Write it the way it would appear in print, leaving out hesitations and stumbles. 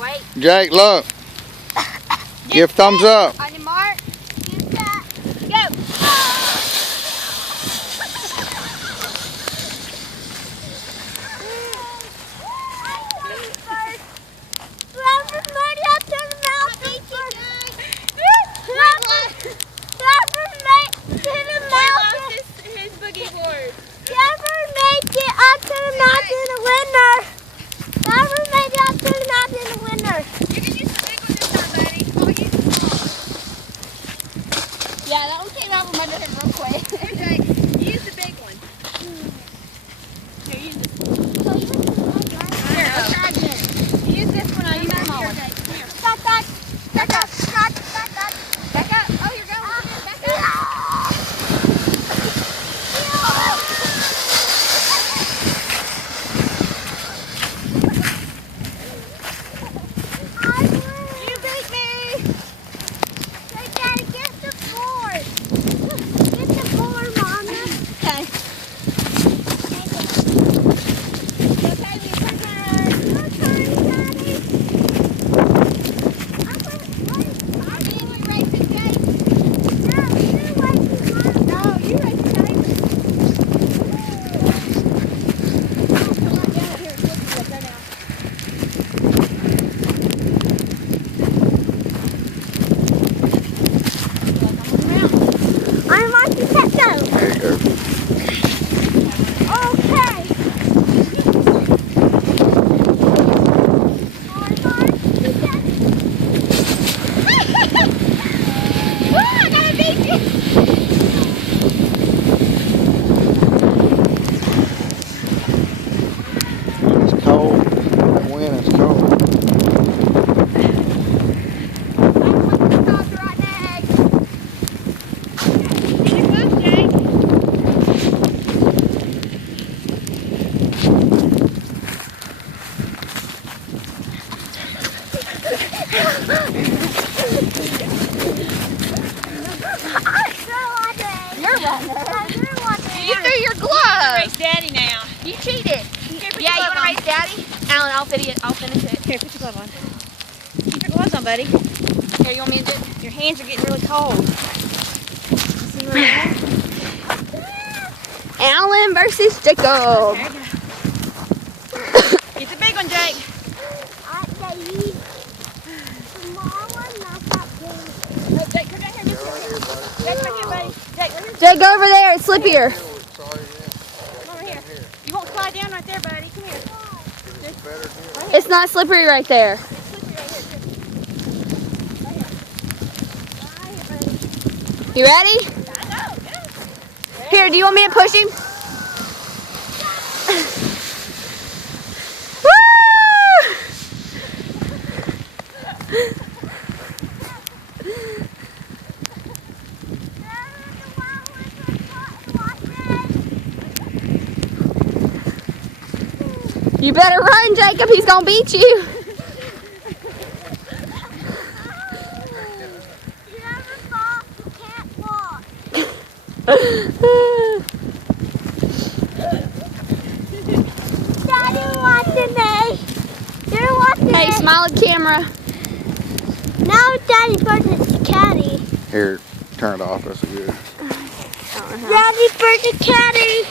Wait. Jake, look. Give thumbs up. On your mark. Go. Yeah, that one came out from under him real quick. Okay, use the big one. Here, use this one. Here, let's try again. Use this one, I'll use the small one. Here. Back up. Back up. Back up. Oh, you're going. Back up. You beat me. Daddy, get the board. Get the board, Mama. Okay. Okay, we turn her. Your turn, Daddy. You race it, Jake. No, you race it, Mama. No, you race it, Jake. Come on down here. It's looking good. Go now. I want to set go. There you go. Okay. Woo, I gotta beat you. It's cold. That wind is cold. You threw your glove. Race Daddy now. You cheated. Yeah, you want to race Daddy? Alan, I'll finish it. Here, put your glove on. Keep your gloves on, buddy. Here, you want me to do it? Your hands are getting really cold. See where you're at? Alan versus Jacob. There you go. Get the big one, Jake. Jake, come down here. Jake, right here, buddy. Jake, right here. Jake, go over there. It's slippier. Come over here. You won't slide down right there, buddy. Come here. It's not slippery right there. You ready? Here, do you want me to push him? Woo! You better run, Jacob. He's gonna beat you. Daddy watching me. You're watching Hey, me. smile at camera. Now Daddy versus Caddy. Here, turn it off. That's good. Daddy versus Caddy.